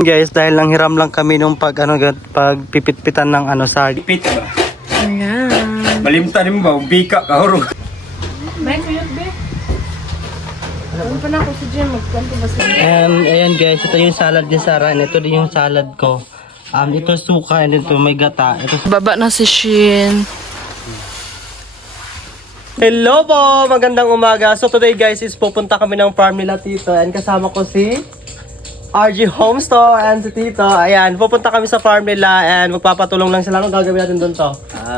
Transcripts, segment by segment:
Guys, dahil lang hiram lang kami nung pagpipit-pitan ng sa Pipit ba? Ayan. Malimtan mo ba? Bika ka huro. May kuyot, be. Ano pa na ako si Jim? Magkanto ba siya? And ayan guys, ito yung salad ni Sarah and ito din yung salad ko. Ito suka and ito may gata. Baba na si Shin. Hello po! Magandang umaga. So today guys is pupunta kami ng farm nila Tito and kasama ko si RG Home Store and si Tito. Ayan, pupunta kami sa farm nila and magpapatulong lang sila. Anong gagawin natin doon to?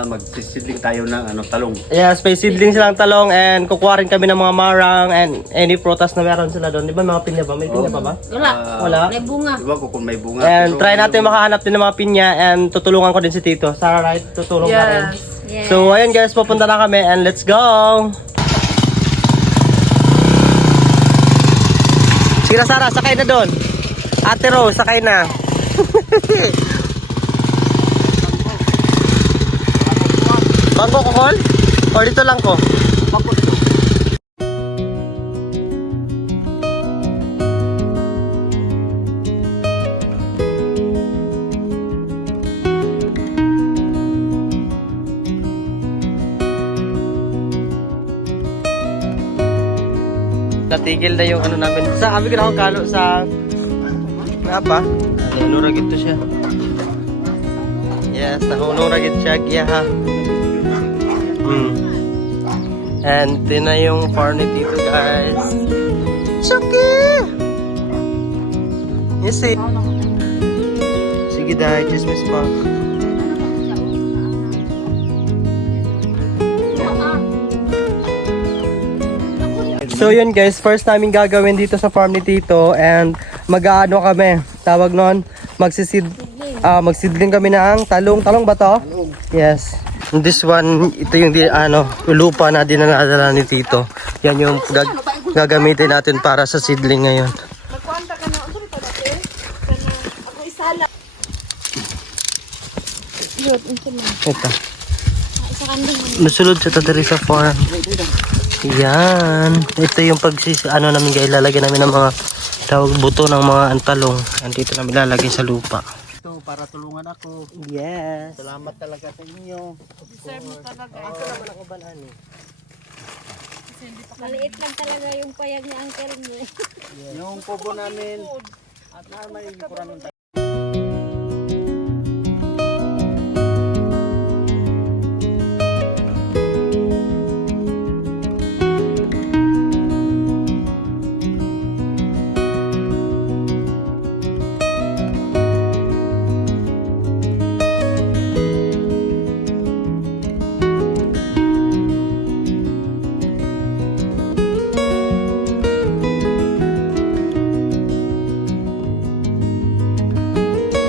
Magsisidling tayo ng talong. Yes, may seedling silang talong and kukuha rin kami ng mga marang and any prutas na meron sila doon. Di ba mga pinya ba? May pinya pa ba? Wala. May bunga. Diba ko kung may bunga. And try natin makahanap din ng mga pinya and tutulungan ko din si Tito. Sarah, right? Tutulong ka rin. Yes. So, ayun guys, pupunta na kami and let's go! Sige na, Sarah, sakay na doon. Ate Rose, sakay na. Bangko ko, Col? O dito lang ko? Natigil na yung namin. Sa amin ko na akong kalo sa... Nga pa? Nahuluragit to siya. Yes, nahuluragit siya. Yeah, ha. And ito na yung farm ni Tito, guys. Chucky! You see? Sige, dahil. Chismis pa. So yun guys, first namin gagawin dito sa farm ni Tito and mag-aano kami, tawag nun, magsidling kami ng talong ba to? Yes. This one, ito yung lupa na dinadala ni Tito. Yan yung gagamitin natin para sa seedling ngayon. Magkuanta ka na. Ano rin pa dati? Ako isala. Yun, ito na. Ito. Isa kandang. Nasulod siya tadari sa farm. Yan. Ito yung namin guys, ilalagay namin ng mga buto ng mga antalong. Andito namin ilalagay sa lupa. Ito para tulungan ako. Yes. Salamat talaga sa inyo. Deserve mo talaga. Ako naman ako balaan eh. Maliit lang talaga yung payag ni Uncle mo. Yung kubo namin at may kurang ng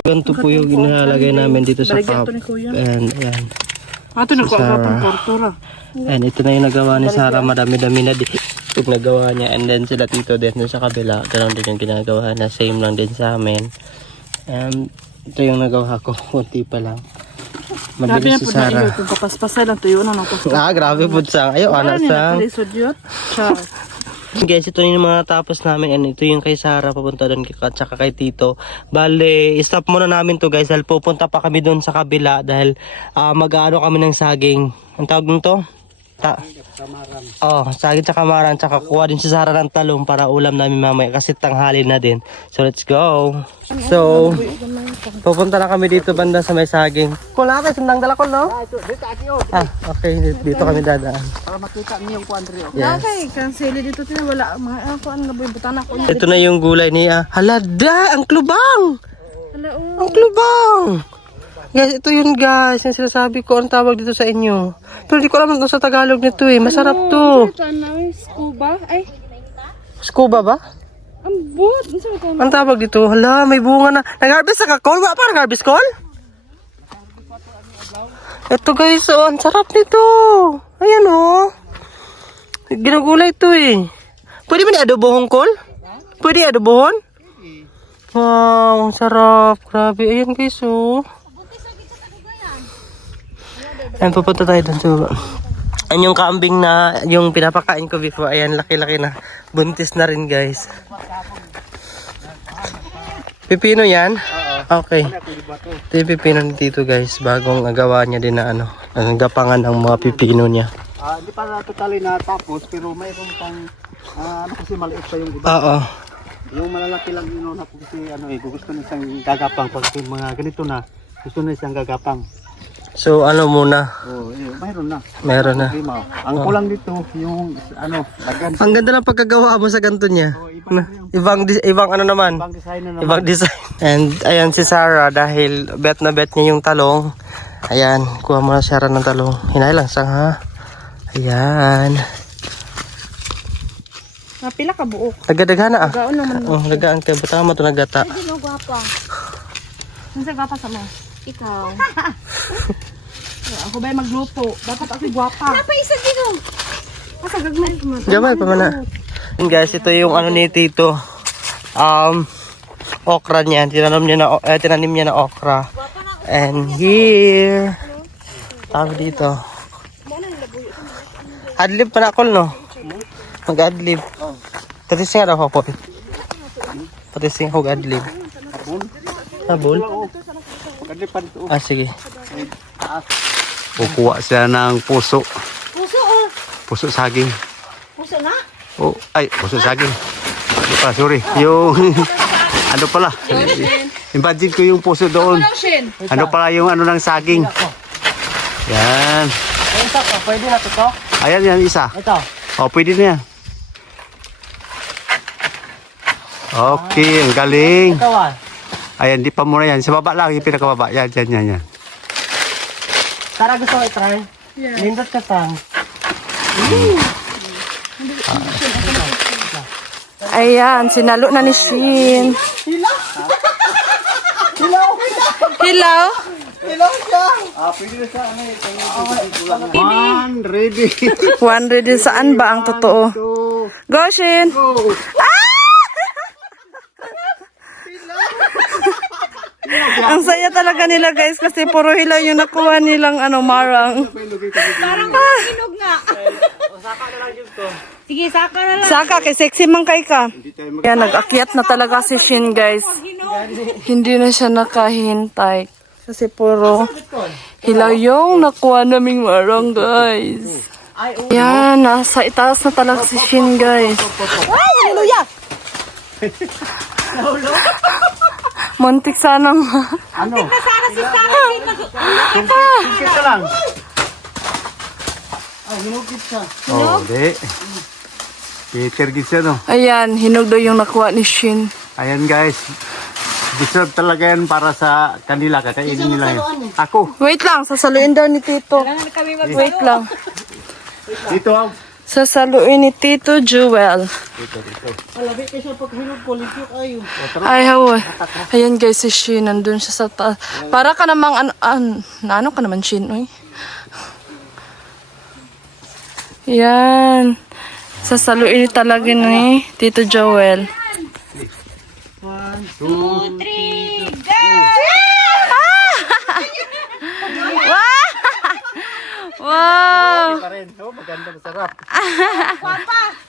Ganito po yung inilalagay namin dito sa pop. And ayan. Ito na ko ang portura. And ito na yung nagawa ni Sarah. Madami-dami na din yung nagawa niya. And then sila Tito din sa kabila. Ganoon din yung ginagawa na same lang din sa amin. And ito yung nagawa ko. Kunti pa lang. Mabilis si Sarah. Kung kapaspasay lang tuyo na Ah, grabe po sang. Ayaw, anak sang. Guys, ito yung mga tapos namin and ito yung kay Sarah papunta doon at saka kay Tito. Bale, stop muna namin to guys dahil pupunta pa kami doon sa kabila dahil mag-aano kami ng saging. Ang tawag nito? Saging tsaka marang tsaka kuha din si Sarah ng talong para ulam namin mamaya kasi tanghali na din. So let's go. So, pupunta na kami dito banda sa may saging. Kung lang kayo, sundang dala ko, no? Okay. Dito kami dadaan. para makita niyo yung kuandri. Yes. Okay, cancel dito wala mga ako ang nabubutan ako. Ito na yung gulay niya. Halada, ang klubang! Hala, Ang klubang! Guys, ito yun guys. Yung sinasabi ko, ang tawag dito sa inyo. Pero di ko alam kung sa Tagalog nito eh. Masarap to. Scuba? Ay, Scuba ba? ang bot. Ang tawag dito. Hala, may bunga na. Nag-harvest ka call? Wala pa nag-harvest call? Ito guys, ang sarap nito. Ayan oh. Ginagulay ito eh. Pwede ba ni-adobohon call? Pwede adobohon? Wow, ang sarap. Grabe. Ayan guys oh. Ayan, pupunta tayo dun sa baba. Ayan yung kambing na yung pinapakain ko before. Ayan, laki-laki na. Buntis na rin guys. Pipino yan? Oo. Okay. Wala ko di ba to? Ito yung pipino ni Tito guys. Bagong gawa niya din na ano. Ang gapangan ng mga pipino niya. Hindi pa na totally natapos pero mayroon pang ano kasi maliit pa yung iba. Oo. Yung malalaki lang yun ako kasi gusto na siyang gagapang pag mga ganito na gusto na siyang gagapang. So ano muna? Mayroon na. Meron na. Lima. Ang kulang dito yung lagan. Ang ganda ng pagkagawa mo sa ganito niya. Iba na yung Ibang ano naman. ibang design na naman. Ibang design. And ayan si Sarah dahil bet na bet niya yung talong. Ayan, kuha mo na si Sarah ng talong. Hinay lang sang ha. Ayan. Napila ka buok. Nagadaghan na ah. Gaon naman. Oh, nagaan kay bata mo to nagata. Hindi mo gwapa. Nasa gapa sa mo. Ikaw. Ako ba magluto? Dapat ako gwapa. Pa isa dito. Asa gagmay mo. Gamay pa man na. And guys, ito yung ano ni Tito. Okra niya. Tinanim niya na okra. And here. Tawag dito. Adlib pa na ako, no? Mag-adlib. Patising nga daw ako po. Patising ako adlib. Sabon? Kadlipan to. Ah, sige. Kukuha siya ng puso. Puso oh. Puso saging. Puso na. Oh, ay, puso saging. Ano pala, sorry. Yung ano pala? Imagine ko yung puso doon. Shin. Ano pala yung ano ng saging? Yan. Ayun sa ko, pwede na to? Ayan yan isa. Ito. Oh, pwede na yan. Okay, ang galing. Ito ah. Ayan, di pa muna yan. Sa baba lang, yung pinakababa. Yan, yan. Tara, gusto ko i-try. Yeah. Lindot ka tang. Ayan, sinalo na ni Shin. Hilaw? Ah, pwede na siya. One, ready. One ready saan ba ang totoo? Go, Shin! Ang saya talaga nila guys kasi puro hilaw yung nakuha nilang marang. Parang hinog nga. Sige, saka na lang. Saka kay sexy man kay ka. Kaya nag-akyat na talaga si Shin guys. Hindi na siya nakahintay. Kasi puro hilaw yung nakuha naming marang guys. Yan, nasa itaas na talaga si Shin guys. Hallelujah! Muntik sanang Ano? Sana si Sarah din Higit ka lang. Ah, hinugit siya. Oh, di. Peter git siya, no? Ayan, hinog daw yung nakuha ni Shin. Ayan, guys. Deserve talaga yan para sa kanila. Kakainin nila yan. Ako. Wait lang, sasaluin daw ni Tito. Wait lang. Dito, ah. Sasaluin ni Tito Jewel. Malabi ka siya pag hinog ko, likyok ayo. Ay, hawa. Ayan guys, si Shin, nandun siya sa taas. Para ka namang, ano ka naman, Shin, oy. Yan. Sasaluin talaga ni Tito Joel. 1, 2, 3, Wow! pa rin. Oh, maganda, masarap.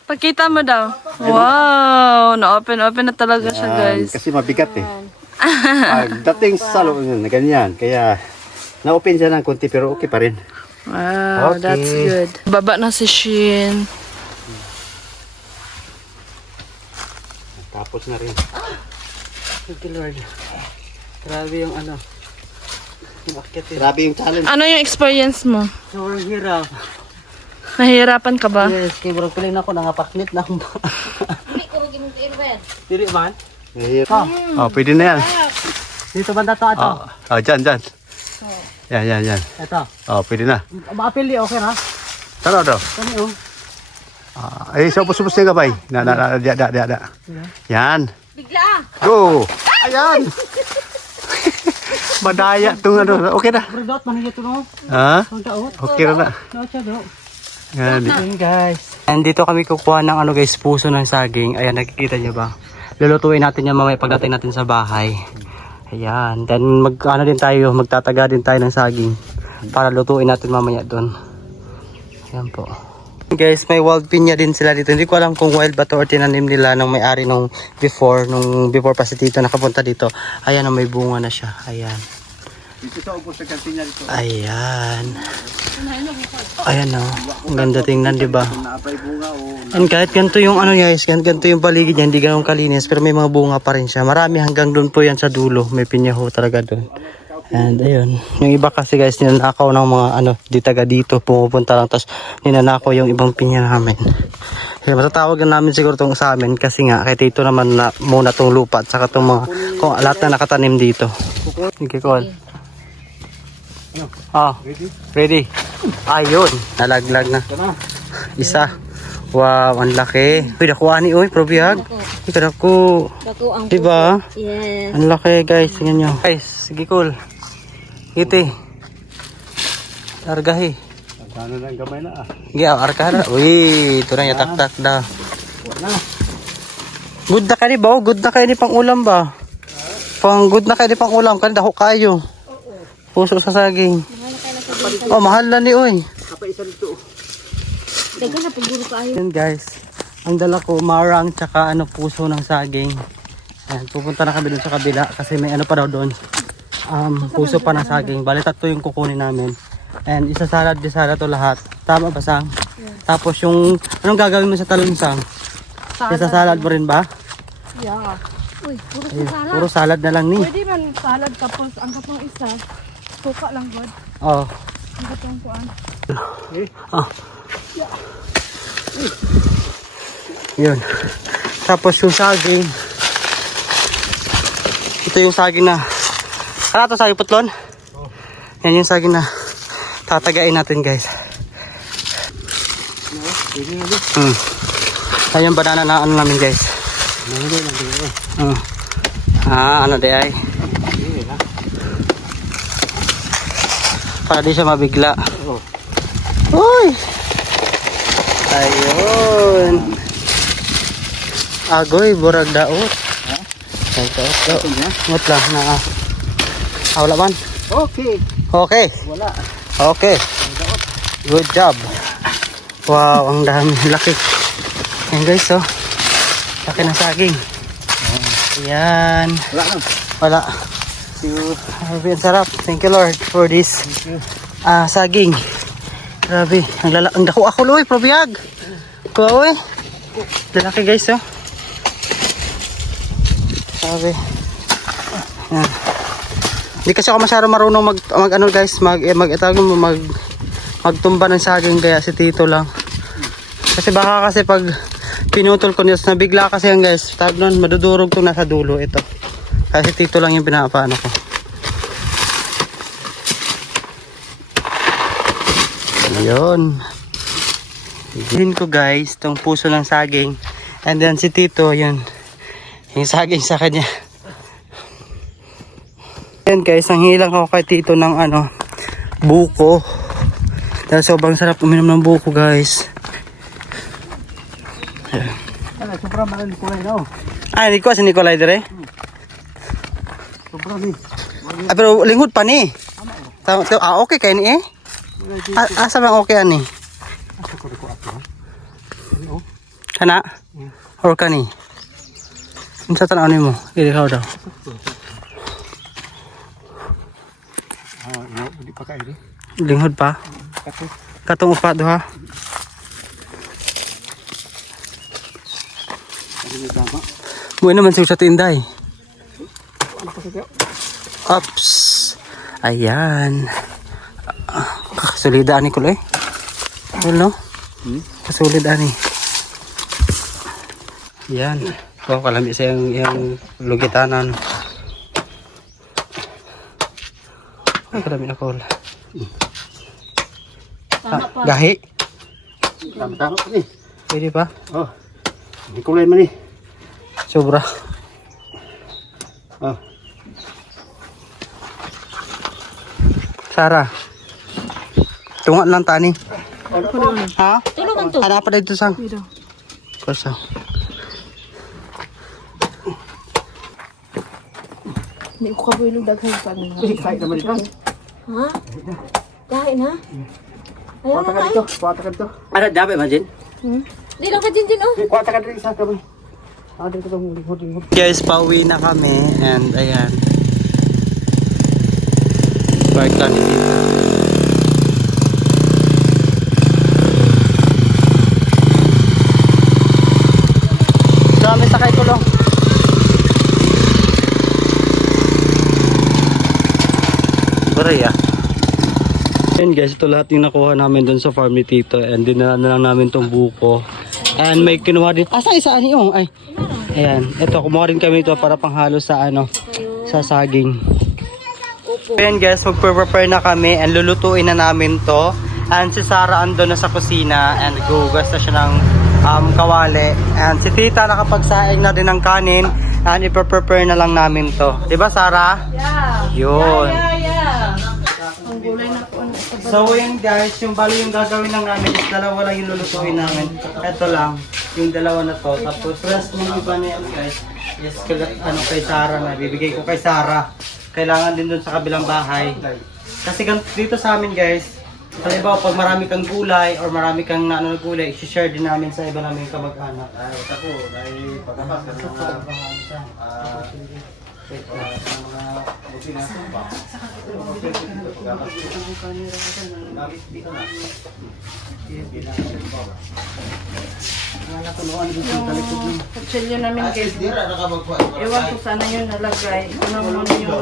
Pakita mo daw. Wow! Na-open na talaga siya, guys. Kasi mabigat eh. Dating sa salo na ganyan. Kaya na-open siya ng konti pero okay pa rin. Wow, Okay. that's good. Baba na si Shin. Tapos na rin. Thank you, Lord. Grabe yung ano. Yung akyat eh. Grabe yung challenge. Ano yung experience mo? Sobrang hirap. Nahihirapan ka ba? Yes, kaya burang pilin ako, nangapaknit na ako. Hindi ko rin mag-irwell. Diri man? Oh, pwede na yan. Dito banda to ato. Oh, dyan. Yan. Ito. Oh, pwede na. Maapil di okay na? Tara daw. Kani oh. Ay, supos na gabay. Da. Yan. Bigla ah. Go! Ayan! Madaya itong ano. Okay na. Berdot man higit no. Ha? Ang daot. Okay na. No siya do. Yan. Ayan guys. And dito kami kukuha ng ano guys, puso ng saging. Ayan, nakikita niyo ba? Lulutuin natin yan mamaya pagdating natin sa bahay. Ayan. Then magtataga din tayo ng saging para lutuin natin mamaya doon. Ayan po. Guys, may wild pinya din sila dito. Hindi ko alam kung wild ba to or tinanim nila nung may-ari nung before pa si Tito nakapunta dito. Ayan, may bunga na siya. Ayan. Dito sa ubos sa kantina dito. Ayan. Ayan o. Ang ganda tingnan, di ba? Naapay bunga o And kahit ganito yung ano guys, ganito yung paligid niya, hindi ganun kalinis, pero may mga bunga pa rin siya. Marami hanggang doon po yan sa dulo. May pinyaho talaga doon. And ayun, yung iba kasi guys, ninanakaw ng mga di taga dito, pumupunta lang, tapos ninanakaw yung ibang pinya namin. Kaya matatawag na namin siguro itong sa amin, kasi nga, kay Tito naman na muna itong lupa, at saka itong mga, kung lahat na nakatanim dito. Okay, call. Ah, ready? Ayun, nalaglag na. Isa. Wow, ang laki. Uy, nakuha ni, uy, probiyag. Ika ko. Dako ang Diba? Yes. Ang laki guys, tingnan nyo. Guys, sige cool. Iti. Argahi. ano na ang gamay na ah. Sige, arka na. Uy, ito na yung tak-tak na. Good na kayo ba? Good na kayo ni pang ulam ba? Pang good na kayo ni pang ulam. Kani dako kayo. Puso sa saging. Oh, mahal na ni uy. Kapaisa dito. Dagan na paguro kaayo. Yan guys. Ang dala ko, marang tsaka puso ng saging. Ayan, pupunta na kami dun sa kabila kasi may pa daw doon. Puso pa ng saging. Bali, 3 yung kukunin namin. And isa salad, di salad to lahat. Tama ba, Sang? Yeah. Tapos yung, anong gagawin mo sa talong, Sang? Isa salad mo rin ba? Yeah. Uy, puro Ayun, salad. puro salad na lang ni. Pwede man salad tapos ang katong isa, suka lang god. Oh. Ang katong kuan. Ah. Yun. Tapos yung saging. Ito yung saging na. Ano to, saging putlon? Yan yung saging na tatagain natin guys. Ayan yung banana na namin guys. Ano di ay? Para di siya mabigla. Uy! Ayun. Agoy, burag daot. Ay, daot. Ngot lang na. Wala man. Okay. Okay. Wala. Okay. Good job. Wow, ang dami. Laki. Ayan guys, oh. Laki ng saging. Ayan. Wala na. Wala. Grabe, ang sarap. Thank you Lord for this saging. Grabe. Ang dako ako loy, probiyag. Kuha oy. Lalaki guys, oh. Grabe. Ayan. Hindi kasi ako masyado marunong magtumba ng saging, kaya si Tito lang. Kasi baka kasi pag pinutol ko niya, nabigla kasi yan guys. Tawag nun, madudurog to nasa dulo ito. Kasi Tito lang yung pinapaano ko. Ayun. Bilhin ko guys, itong puso ng saging. And then si Tito, yun. Yung saging sa kanya. Yan guys, ang hilang ako kay Tito ng buko. Dahil sobrang sarap uminom ng buko guys. Sobrang mahal ni Kulay na oh. Hindi ko si Nicolay dire. Sobrang ni. Pero lingkod pa ni. Okay kay ni eh. Asa bang okay ani? Kana? Or kani? Unsa tan ani mo? Ikaw daw. Hindi pa kayo eh. Lingkod pa. Katong upa do ha. Buwan naman siya sa tinday. Ups. Ayan. Kasulidaan ni Kuloy. Ano? Kasulidaan ni. Ayan. Oh, kalami sa yung lugitanan. Ay, kalami na Kul. Gahi. Tama-tama pa ni. Pwede pa? Oh. Ni Kulay man ni. Sobra. Oh. Sarah. Tunga lang tani. Ha? Tulungan to. Ada pa dito sang? Kursa. Hindi ko kabulog daghan pa ng Kahit naman ito. Ha? Kain ha? Kuwata ka dito. Kuwata ka dito. Ano, dapat imagine? Di lang ka din oh. Kuwata ka dito isa kami. Dito ka huli. Guys, pauwi na kami and ayan. Park kami dito. Kami sakay kulong. Baray ah. Ayan guys, ito lahat yung nakuha namin dun sa farm ni Tito and dinala na lang namin tong buko. And may kinuha din. Asa isa yung? Ay. Ayan, ito kumuha rin kami ito para panghalo sa ano, sa saging. Ayan guys, magpe-prepare na kami and lulutuin na namin to. And si Sarah andun na sa kusina and gugas na siya ng kawali. And si Tita nakapagsaing na din ng kanin and ipe-prepare na lang namin to. Diba Sarah? Yeah. Yun. Yeah. Ang gulay na po. So yun guys, yung bali yung gagawin lang namin is dalawa lang yung lulutuin namin. Ito lang, yung dalawa na to. Tapos rest ng iba na yan guys, is kay Sarah na. Bibigay ko kay Sarah. Kailangan din dun sa kabilang bahay. Kasi dito sa amin guys, halimbawa pag marami kang gulay or marami kang na gulay, i-share din namin sa iba namin kamag-anak. Ako, dahil pagkakas ka ng Kutsilyo namin guys. Ewan ko sana yun nalagay. Ano mo yung...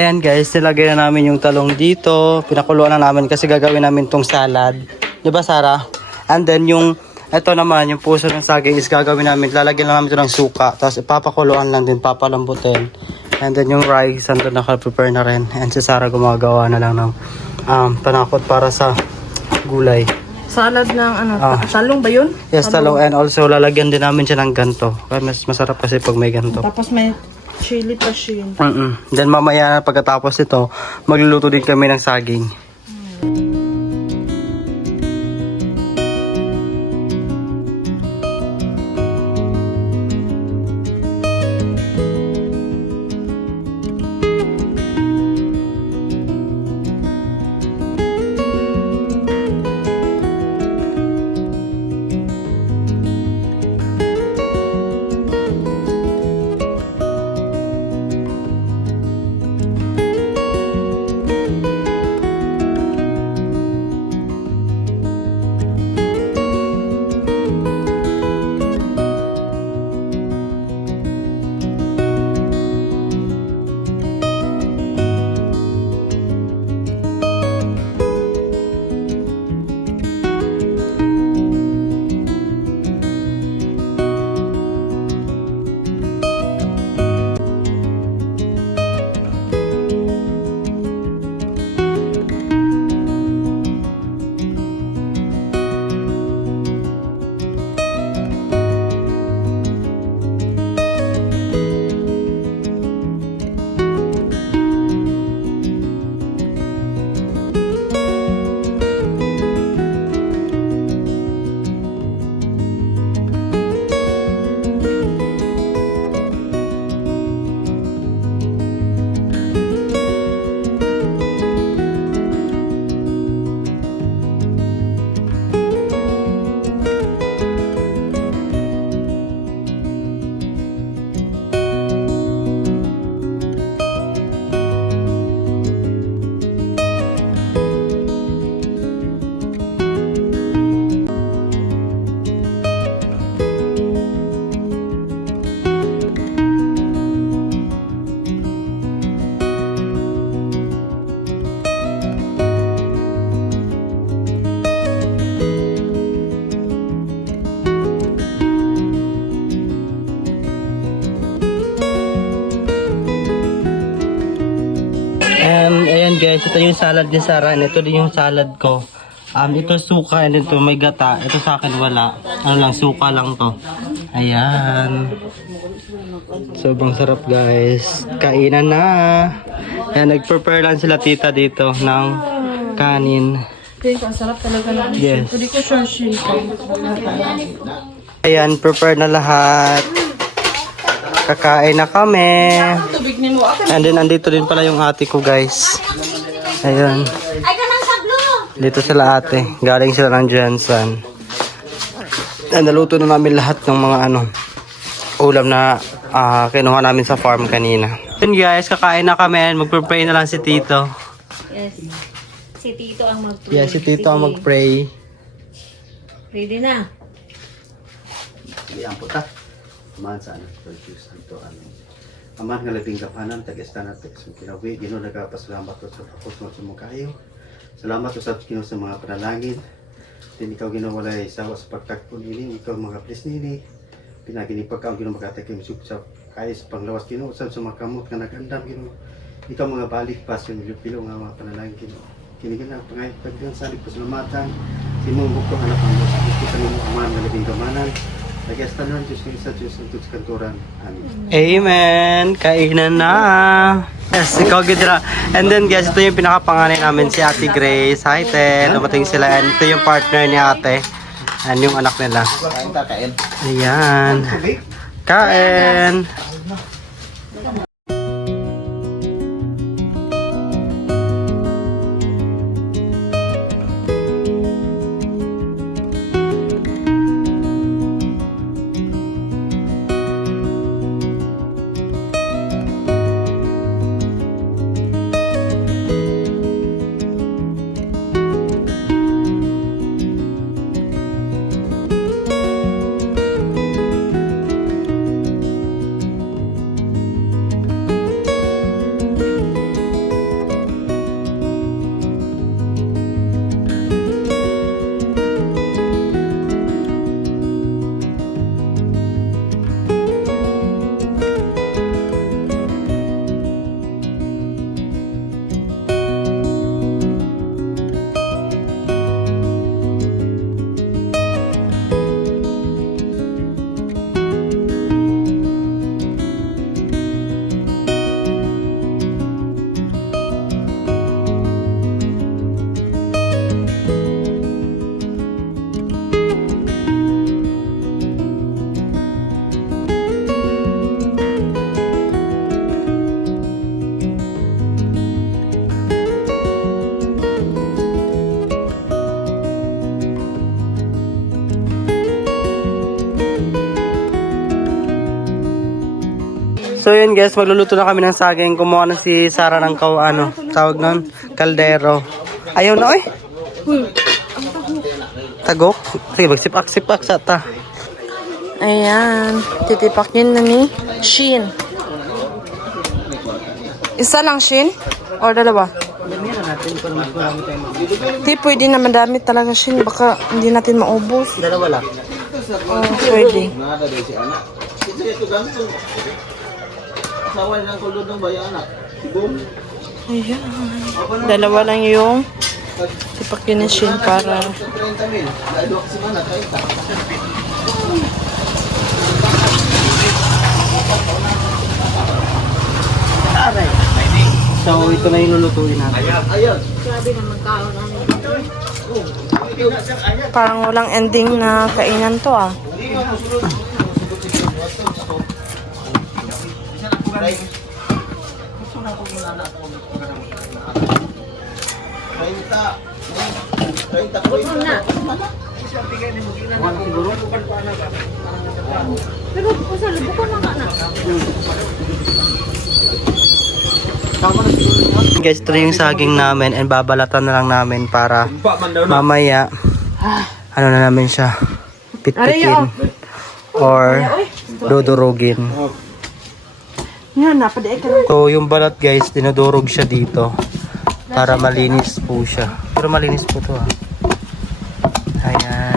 Ayan guys, nilagay na namin yung talong dito. Pinakuluan na namin kasi gagawin namin tong salad. Diba Sarah? And then yung, ito naman, yung puso ng saging is gagawin namin. Lalagyan lang namin ito ng suka. Tapos ipapakuluan lang din, papalambutin. And then yung rice, andun naka-prepare na rin. And si Sarah gumagawa na lang ng panakot para sa gulay. Salad ng ano, talong ba yun? Yes, talong. And also lalagyan din namin siya ng ganto. Kaya mas masarap kasi pag may ganto. Tapos may chili pa siya. Then mamaya pagkatapos nito, magluluto din kami ng saging. guys, ito yung salad ni Sarah and ito din yung salad ko. Ito suka and ito may gata. Ito sa akin wala. Ano lang, suka lang to. Ayan. Sobrang sarap guys. Kainan na. Ayan, nag-prepare lang sila tita dito ng kanin. Ang sarap talaga ng Yes. Hindi ko sure shin ko. Ayan, prepare na lahat. Kakain na kami. Tubig ni mo. And then, andito din pala yung ate ko guys. Ayun. Ay, kanang sablo! Dito sila ate. Galing sila ng Jensen. And naluto na namin lahat ng mga ulam na kinuha namin sa farm kanina. Yun guys, kakain na kami and magpre-pray na lang si Tito. Yes. Si Tito ang mag-pray. Yeah, si Tito ang mag-pray. Ready na. Hindi ang puta. Aman sa anak, Diyos Santo, amin. Aman nga labing kapanan, tag-esta na tagisong kinawi, Ginoo nagpasalamat ko sa tapos mo sa mga kayo. Salamat ko sa Ginoo sa mga panalangin. Din ikaw Ginoo walay sawa sa pagtagpon ini, ikaw mga plis nini. Pinagini pagkaon Ginoo magatakim sa kayo sa panglawas Ginoo sa mga kamot nga nagandam Ginoo. Ikaw mga balik pas yung pilo nga mga panalangin Ginoo. Kini gina pangayat pagdiyan sa pasalamatan. Sinumbok ko anak ng Diyos, gusto sa mga aman nga labing kamanan. Nag-esta na Diyos ng isa, Diyos ng Tuts Kanturan. Amen. Amen! Kainan na! Yes, ikaw Gidra. And then guys, ito yung pinakapanganay namin si Ate Grace. Hi Ted! Dumating sila. And ito yung partner ni Ate. And yung anak nila. Ayan. Kain! So yun guys, magluluto na kami ng saging. Kumuha na si Sarah ng tawag nun, kaldero. Ayaw na oy. Tagok. Sige, magsipak-sipak sa ta. Ayan. Titipakin na ni Shin. Isa lang Shin? O dalawa? Di pwede na madami talaga Shin. Baka hindi natin maubos. Dalawa lang. Oh, pwede. Ayan. Dalawa lang yung tipakin ni Shin para So ito na yung lulutuin natin. Grabe na magkaon ang parang walang ending na kainan to ah. Pero kung sa lubukon na ka na. Guys, ito na yung saging namin and babalatan na lang namin para mamaya na namin siya pitpikin or dudurugin. Yan, napadaig ka lang. So yung balat guys, dinudurog siya dito para malinis po siya. Pero malinis po to Ayan.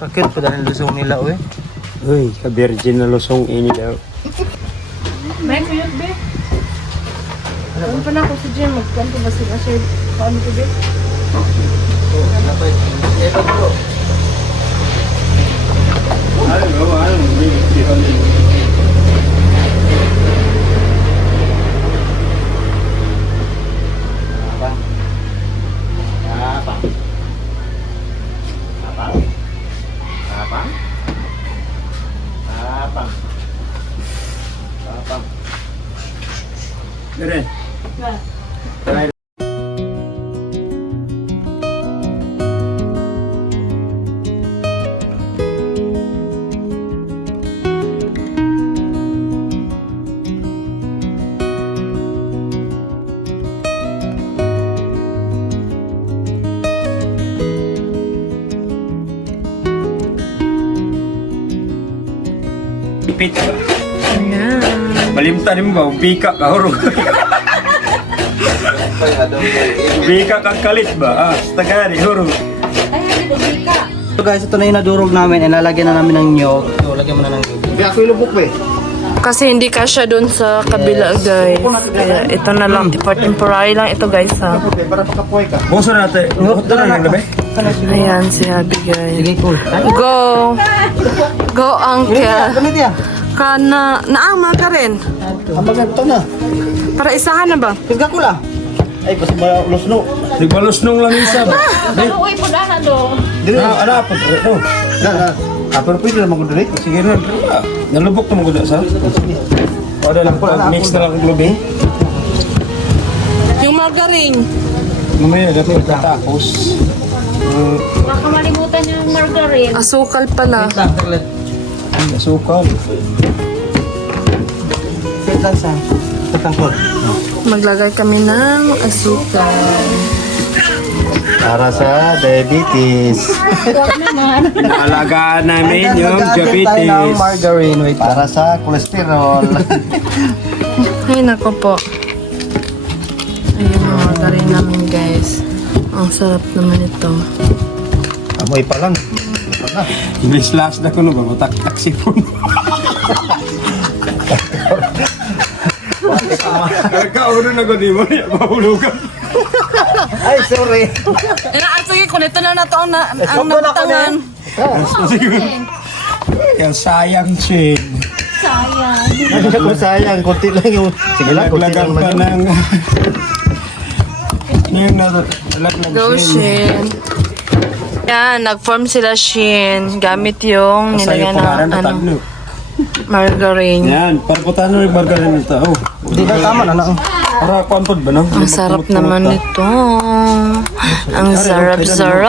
Bakit po dahil lusong nila Uy, ka-virgin na lusong ini daw. May kuyot be. Ano pa na ako sa gym? Magkanto ba sila siya? Paano ko ba? Keren. Ipit ka. Ayan. Malimtan mo ba? Bika ka hurog. Bika kang kalit ba? Tagari hurog. Ay, hindi po, ka. So guys, ito na yung nadurog namin. Lalagyan na namin ng nyog. So, lagyan mo na ng nyog. Hindi ako ilubok ba eh. Kasi hindi kasya doon sa kabila, guys. Kaya ito na lang. Temporary lang ito, guys, ha. Okay, para makapuhay ka. Boso natin. Ito na lang gabi. Ayan si Abby, guys. Sige, cool. Go! Go, Uncle! Ganit yan. Kana, naama ka rin. Ang ito na. Para isahan na ba? Pisga ko lang. Ay, basta malos no. Nagbalos nung lang isa ba? Ano, uy, po na do. Ano po? Ito. Pero pwede naman ko dali. Sige rin. Nalubok na mo ko sa. Wala lang po. Mix na lang ang globing. Yung margarine. Mamaya natin tapos. Baka malimutan yung margarine. Asukal pala. Asukal. Sit lang sa. Tatangkol. Maglagay kami ng asukal. Para sa diabetes. Alagaan namin yung Tayo ng diabetes. margarine. Wait. Para sa cholesterol. Ay, nako po. Ayun ang margarine namin, guys. Ang sarap naman ito. Amoy pa lang. English last na ko no ba? Matak-tak sipon. Kauno na ko di mo. Mahulugan. Ay, sorry. Sige, kung ito na nato ang nabatangan. Sige. Yung sayang chin. Ano ko sayang, konti lang yung... Sige lang, konti lang Naglagan pa naman. ng... Yung nalaglag Go, Shin. Yan, nag-form sila, Shin. Gamit yung nilagyan ng ano, margarine. Yan, parputan mo yung margarine nito. Oh, Hindi na tama na. para kuampod ba no? Ang sarap naman nito. Ang sarap-sarap.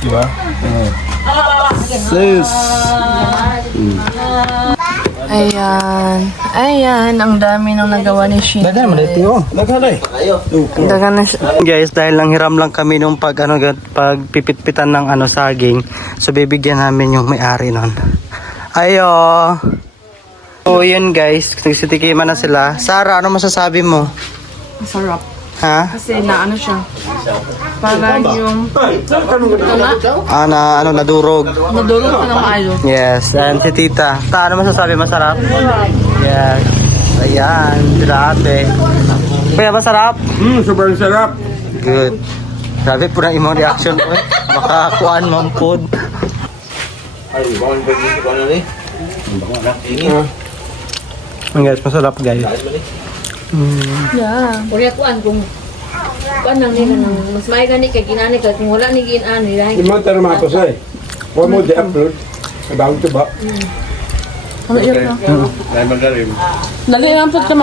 Diba? Sis. Ayan. Ayan, ang dami nang nagawa ni Shin. Dagan naman ito yun. Naghanay. Dagan na siya. Guys, dahil lang hiram lang kami nung pagpipitpitan ng saging. So bibigyan namin yung may-ari nun. Ayo. So yun guys, nagsitikiman na sila. Sarah, ano masasabi mo? Sarap. Ha? Kasi naano siya. Para yung Nadurog. nadulog ka ng maayo. Yes, and si Tita. Ano masasabi, masarap? Yes. Ayan, sila ate. Kuya, masarap? Sobrang sarap. Good. Grabe po na imong reaction ko eh. Makakuan mong food. Guys, masarap guys. Yeah. Kuya kuan kung kuan lang nila nang mas may gani kay ginani kay kung wala ni ginani dahil Yung mga taramatos ay. Huwag mo di-upload. Ibang ito ba? Ano yun? Dahil magaling. Lagi lang po sa